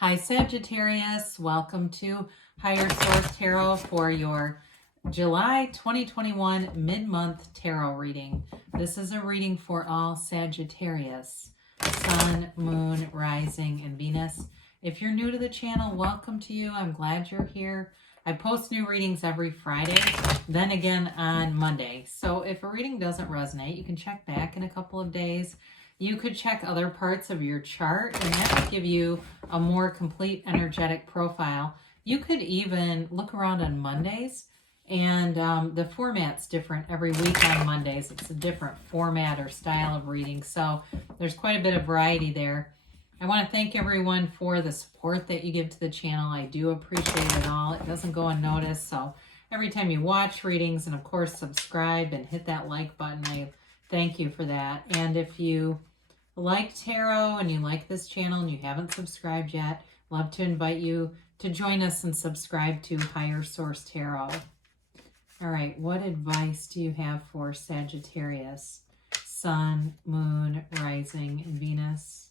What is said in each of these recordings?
Hi Sagittarius, welcome to Higher Source Tarot for your July 2021 mid-month tarot reading. This is a reading for all Sagittarius, Sun, Moon, Rising, and Venus. If you're new to the channel, welcome to you. I'm glad you're here. I post new readings every Friday, then again on Monday. So if a reading doesn't resonate, you can check back in a couple of days. You could check other parts of your chart, and that would give you a more complete energetic profile. You could even look around on Mondays, and the format's different every week on Mondays. It's a different format or style of reading, so there's quite a bit of variety there. I want to thank everyone for the support that you give to the channel. I do appreciate it all. It doesn't go unnoticed, so every time you watch readings, and of course subscribe and hit that like button, I thank you for that. And if you like tarot and you like this channel and you haven't subscribed yet, love to invite you to join us and subscribe to Higher Source Tarot. All right, what advice do you have for Sagittarius, Sun, Moon, Rising, and Venus?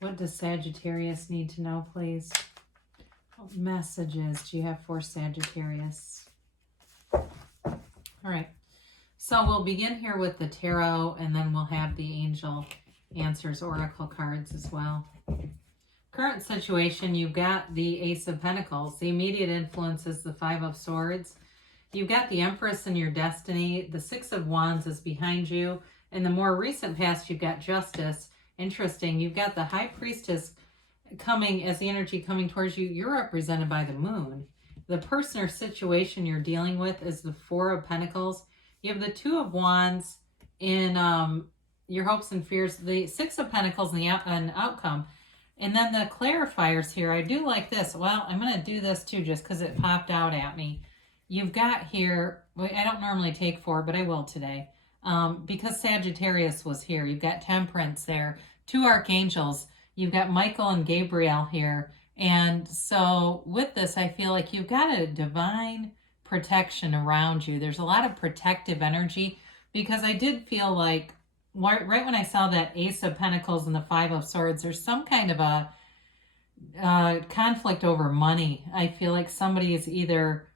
What does Sagittarius need to know, please? What messages do you have for Sagittarius? All right, so we'll begin here with the tarot, and then we'll have the angel answers oracle cards as well. Current situation, you've got the Ace of Pentacles. The immediate influence is the Five of Swords. You've got the Empress in your destiny. The Six of Wands is behind you. In the more recent past, you've got Justice. Interesting. You've got the High Priestess coming as the energy coming towards you. You're represented by the Moon. The person or situation you're dealing with is the Four of Pentacles. You have the Two of Wands in your hopes and fears, the Six of Pentacles and an outcome. And then the clarifiers here, I do like this. Well, I'm going to do this too just because it popped out at me. You've got here, I don't normally take four, but I will today. Because Sagittarius was here. You've got Temperance there. Two archangels. You've got Michael and Gabriel here. And so with this, I feel like you've got a divine protection around you. There's a lot of protective energy because I did feel like right when I saw that Ace of Pentacles and the Five of Swords, there's some kind of a conflict over money. I feel like somebody is either,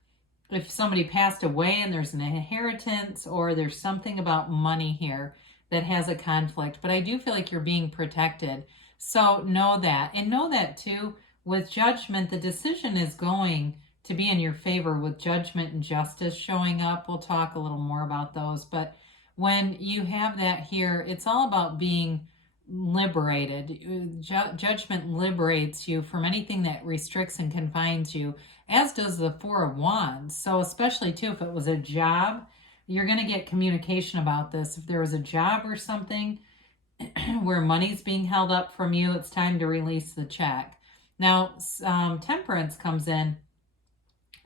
if somebody passed away and there's an inheritance, or there's something about money here that has a conflict. But I do feel like you're being protected. So know that. And know that too, with Judgment, the decision is going to be in your favor with Judgment and Justice showing up. We'll talk a little more about those. But when you have that here, it's all about being liberated. Judgment liberates you from anything that restricts and confines you, as does the Four of Wands. So especially too, if it was a job, you're going to get communication about this. If there was a job or something where money's being held up from you, it's time to release the check. Now, Temperance comes in,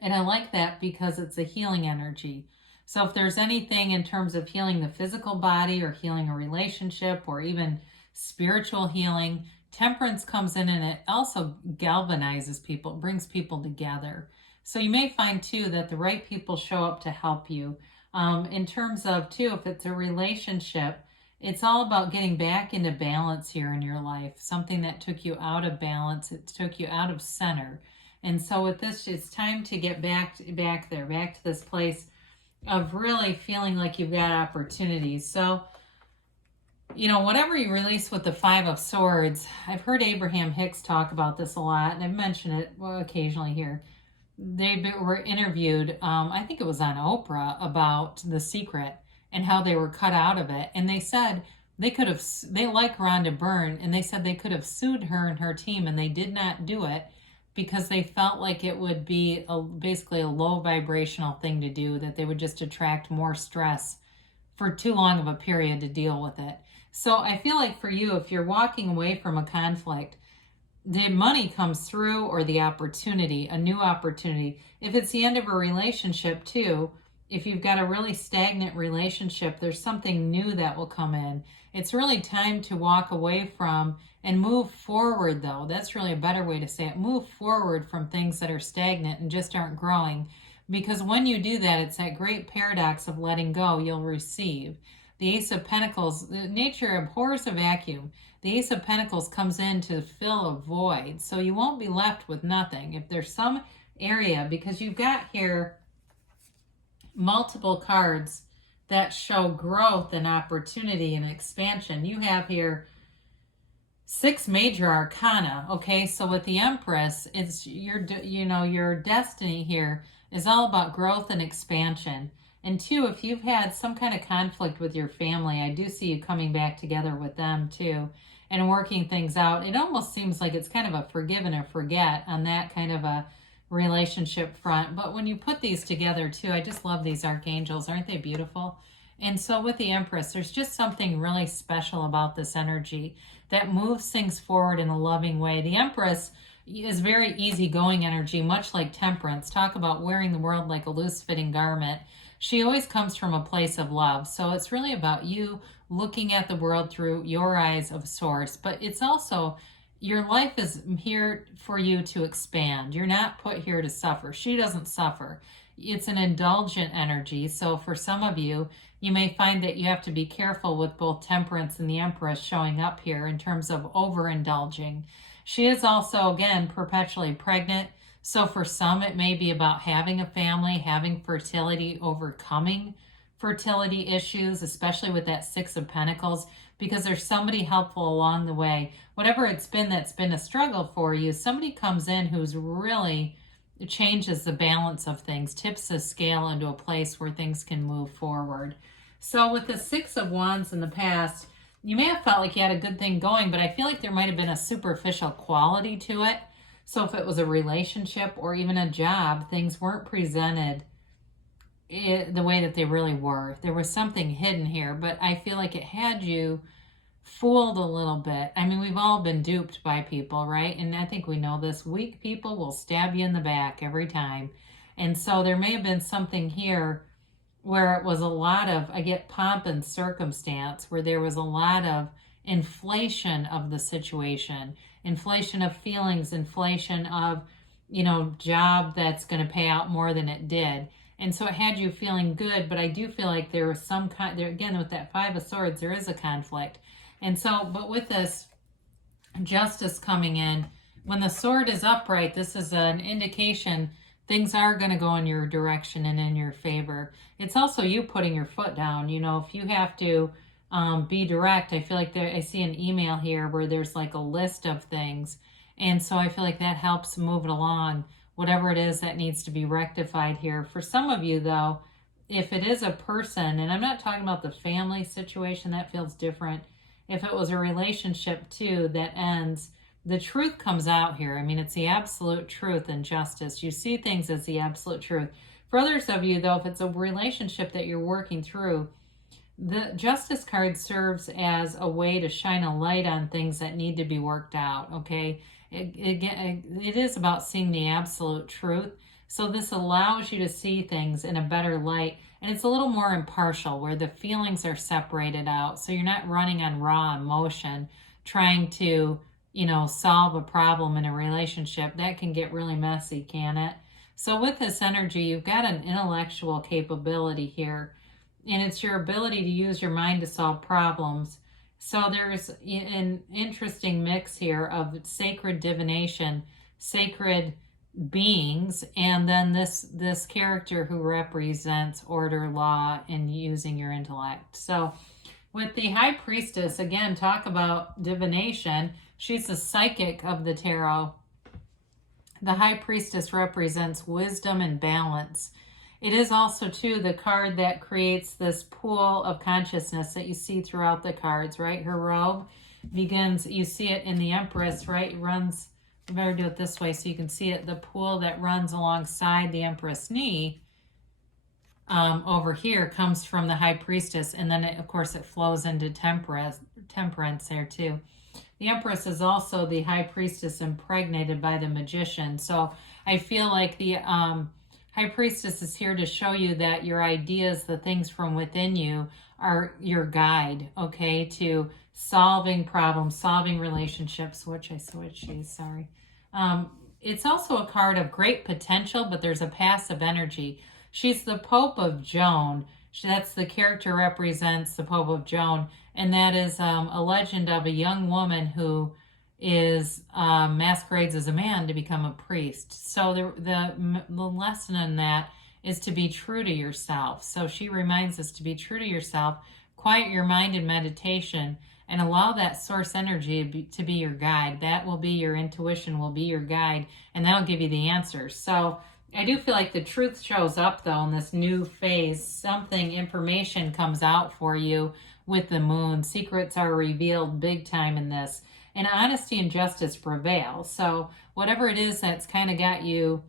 and I like that because it's a healing energy. So if there's anything in terms of healing the physical body or healing a relationship or even spiritual healing, Temperance comes in, and it also galvanizes people, it brings people together. So you may find too that the right people show up to help you. In terms of too, if it's a relationship, it's all about getting back into balance here in your life. Something that took you out of balance, it took you out of center. And so with this, it's time to get back there, back to this place of really feeling like you've got opportunities. So, you know, whatever you release with the Five of Swords, I've heard Abraham Hicks talk about this a lot, and I've mentioned it occasionally here. They were interviewed, I think it was on Oprah, about The Secret and how they were cut out of it. And they said they like Rhonda Byrne, and they said they could have sued her and her team, and they did not do it because they felt like it would be basically a low vibrational thing to do, that they would just attract more stress for too long of a period to deal with it. So I feel like for you, if you're walking away from a conflict, the money comes through, or the opportunity, a new opportunity. If it's the end of a relationship too, if you've got a really stagnant relationship, there's something new that will come in. It's really time to walk away from and move forward, though. That's really a better way to say it. Move forward from things that are stagnant and just aren't growing. Because when you do that, it's that great paradox of letting go, you'll receive. The Ace of Pentacles, nature abhors a vacuum. The Ace of Pentacles comes in to fill a void. So you won't be left with nothing. If there's some area, because you've got here multiple cards that show growth and opportunity and expansion. You have here 6 major arcana. Okay, so with the Empress, it's your destiny here is all about growth and expansion. And 2, if you've had some kind of conflict with your family, I do see you coming back together with them too and working things out. It almost seems like it's kind of a forgive and a forget on that kind of a relationship front. But when you put these together too, I just love these archangels. Aren't they beautiful? And so with the Empress, there's just something really special about this energy that moves things forward in a loving way. The Empress is very easygoing energy, much like Temperance. Talk about wearing the world like a loose-fitting garment. She always comes from a place of love. So it's really about you looking at the world through your eyes of source. But it's also, your life is here for you to expand. You're not put here to suffer. She doesn't suffer. It's an indulgent energy. So for some of you, you may find that you have to be careful with both Temperance and the Empress showing up here in terms of overindulging. She is also, again, perpetually pregnant. So for some, it may be about having a family, having fertility, overcoming fertility issues, especially with that 6 of Pentacles, because there's somebody helpful along the way. Whatever it's been that's been a struggle for you, somebody comes in who's really changes the balance of things, tips the scale into a place where things can move forward. So with the 6 of Wands in the past, you may have felt like you had a good thing going, but I feel like there might have been a superficial quality to it. So if it was a relationship or even a job, things weren't presented the way that they really were. There was something hidden here, but I feel like it had you fooled a little bit. I mean, we've all been duped by people, right? And I think we know this. Weak people will stab you in the back every time. And so there may have been something here where it was a lot of, I get pomp and circumstance, where there was a lot of inflation of the situation, inflation of feelings, inflation of, job that's going to pay out more than it did. And so it had you feeling good, but I do feel like there was some kind, there again, with that 5 of Swords, there is a conflict. And so, but with this Justice coming in, when the sword is upright, this is an indication things are going to go in your direction and in your favor. It's also you putting your foot down. If you have to be direct, I feel like I see an email here where there's like a list of things. And so I feel like that helps move it along, whatever it is that needs to be rectified here. For some of you, though, if it is a person, and I'm not talking about the family situation, that feels different. If it was a relationship, too, that ends, the truth comes out here. I mean, it's the absolute truth and justice. You see things as the absolute truth. For others of you, though, if it's a relationship that you're working through, the Justice card serves as a way to shine a light on things that need to be worked out, okay? It is about seeing the absolute truth. So this allows you to see things in a better light. And it's a little more impartial, where the feelings are separated out. So you're not running on raw emotion, trying to, solve a problem in a relationship. That can get really messy, can it? So with this energy, you've got an intellectual capability here. And it's your ability to use your mind to solve problems. So there's an interesting mix here of sacred divination, sacred beings, and then this character who represents order, law, and using your intellect. So with the High Priestess, again, talk about divination. She's the psychic of the tarot. The High Priestess represents wisdom and balance. It is also, too, the card that creates this pool of consciousness that you see throughout the cards, right? Her robe begins, you see it in the Empress, right? It runs, I better do it this way so you can see it. The pool that runs alongside the Empress knee over here comes from the High Priestess. And then, of course, it flows into Temperance there, too. The Empress is also the High Priestess impregnated by the Magician. So I feel like the High Priestess is here to show you that your ideas, the things from within you, are your guide, okay, to solving problems, solving relationships, which I switched these, sorry. It's also a card of great potential, but there's a passive energy. She's the Pope of Joan. That's the character represents the Pope of Joan, and that is a legend of a young woman who is masquerades as a man to become a priest. So the lesson in that is to be true to yourself. So she reminds us to be true to yourself, quiet your mind in meditation, and allow that source energy to be your guide. That will be your intuition, will be your guide, and that'll give you the answers. So I do feel like the truth shows up, though, in this new phase. Something, information comes out for you with the moon. Secrets are revealed big time in this. And honesty and justice prevail. So whatever it is that's kind of got you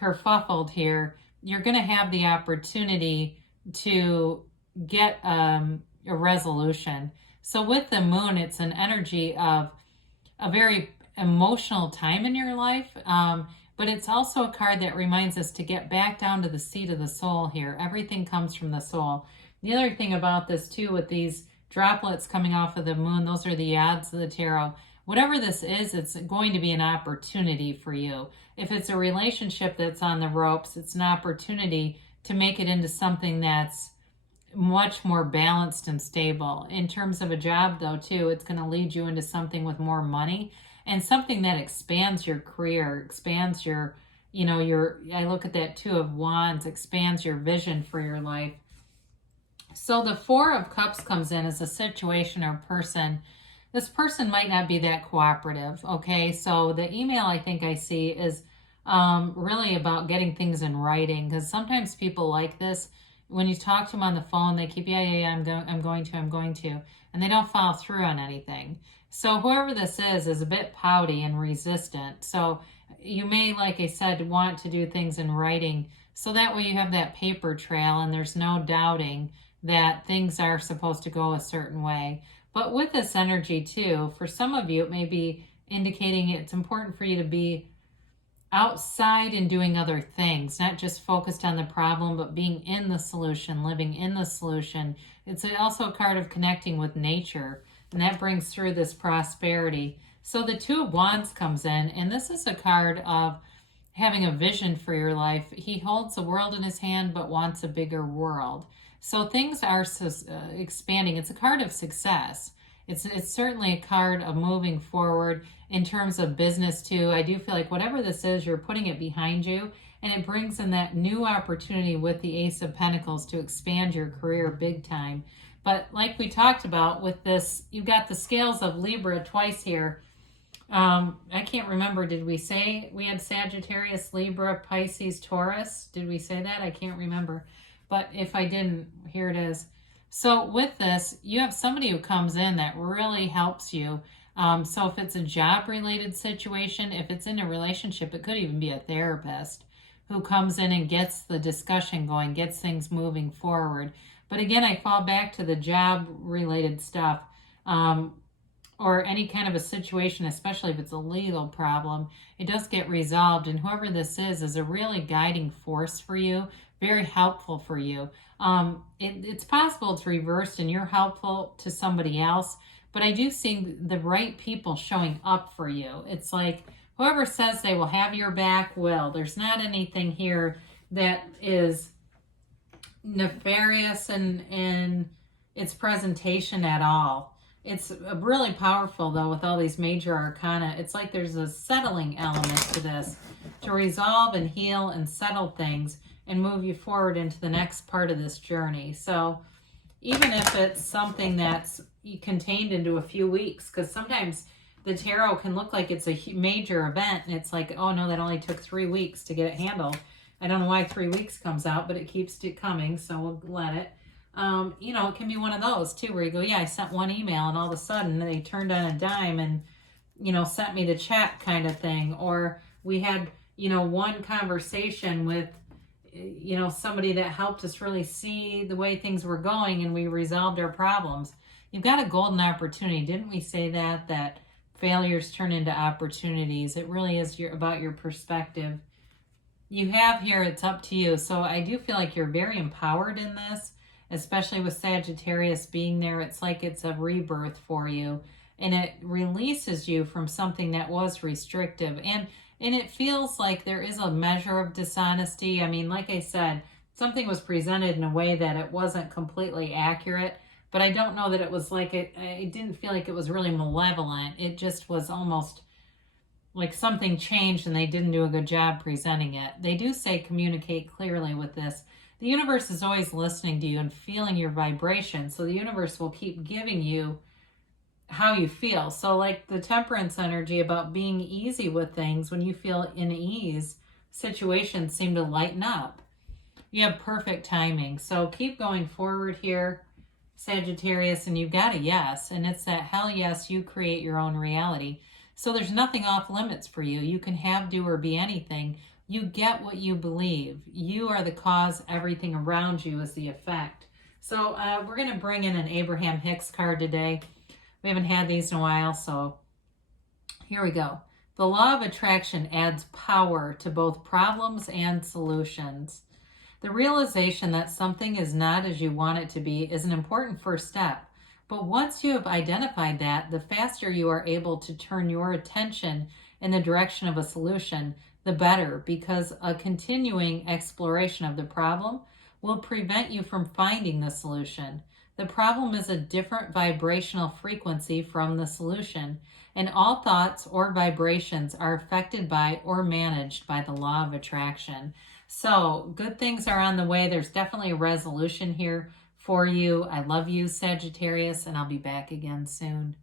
kerfuffled here, you're going to have the opportunity to get a resolution. So with the moon, it's an energy of a very emotional time in your life, but it's also a card that reminds us to get back down to the seat of the soul here. Everything comes from the soul. The other thing about this too, with these droplets coming off of the moon, those are the odds of the tarot. Whatever this is, it's going to be an opportunity for you. If it's a relationship that's on the ropes, it's an opportunity to make it into something that's much more balanced and stable. In terms of a job, though, too, it's going to lead you into something with more money and something that expands your career, expands your, I look at that Two of Wands, expands your vision for your life. So the Four of Cups comes in as a situation or person. This person might not be that cooperative, okay? So the email I think I see is really about getting things in writing, because sometimes people like this. When you talk to them on the phone, they keep, yeah, I'm going to, and they don't follow through on anything. So whoever this is a bit pouty and resistant. So you may, like I said, want to do things in writing, so that way you have that paper trail and there's no doubting that things are supposed to go a certain way. But with this energy too, for some of you, it may be indicating it's important for you to be outside and doing other things, not just focused on the problem, but being in the solution, living in the solution. It's also a card of connecting with nature, and that brings through this prosperity. So the Two of Wands comes in, and this is a card of having a vision for your life. He holds the world in his hand, but wants a bigger world. So things are expanding. It's a card of success. It's certainly a card of moving forward in terms of business too. I do feel like whatever this is, you're putting it behind you, and it brings in that new opportunity with the Ace of Pentacles to expand your career big time. But like we talked about with this, you've got the scales of Libra twice here. I can't remember, did we say we had Sagittarius, Libra, Pisces, Taurus? Did we say that? I can't remember. But if I didn't, here it is. So with this, you have somebody who comes in that really helps you. So if it's a job-related situation, if it's in a relationship, it could even be a therapist who comes in and gets the discussion going, gets things moving forward. But again, I fall back to the job-related stuff, or any kind of a situation, especially if it's a legal problem. It does get resolved, and whoever this is a really guiding force for you, very helpful for you. It's possible it's reversed and you're helpful to somebody else, but I do see the right people showing up for you. It's like whoever says they will have your back will. There's not anything here that is nefarious in its presentation at all. It's really powerful, though, with all these major arcana. It's like there's a settling element to this, to resolve and heal and settle things and move you forward into the next part of this journey. So even if it's something that's contained into a few weeks, because sometimes the tarot can look like it's a major event, and it's like, oh no, that only took 3 weeks to get it handled. I don't know why 3 weeks comes out, but it keeps it coming, so we'll let it. It can be one of those too, where you go, yeah, I sent one email and all of a sudden they turned on a dime and, sent me the check kind of thing. Or we had, one conversation with, somebody that helped us really see the way things were going, and we resolved our problems. You've got a golden opportunity. Didn't we say that failures turn into opportunities? It really is about your perspective. You have here, it's up to you. So I do feel like you're very empowered in this, especially with Sagittarius being there. It's like it's a rebirth for you, and it releases you from something that was restrictive. And it feels like there is a measure of dishonesty. I mean, like I said, something was presented in a way that it wasn't completely accurate, but I don't know that it was like I didn't feel like it was really malevolent. It just was almost like something changed and they didn't do a good job presenting it. They do say communicate clearly with this. The universe is always listening to you and feeling your vibration. So the universe will keep giving you how you feel. So like the temperance energy about being easy with things, when you feel in ease, situations seem to lighten up. You have perfect timing. So keep going forward here, Sagittarius, and you've got a yes. And it's that hell yes, you create your own reality. So there's nothing off limits for you. You can have, do, or be anything. You get what you believe. You are the cause. Everything around you is the effect. So we're going to bring in an Abraham Hicks card today. We haven't had these in a while, so here we go. The law of attraction adds power to both problems and solutions. The realization that something is not as you want it to be is an important first step. But once you have identified that, the faster you are able to turn your attention in the direction of a solution, the better, because a continuing exploration of the problem will prevent you from finding the solution. The problem is a different vibrational frequency from the solution, and all thoughts or vibrations are affected by or managed by the law of attraction. So good things are on the way. There's definitely a resolution here for you. I love you, Sagittarius, and I'll be back again soon.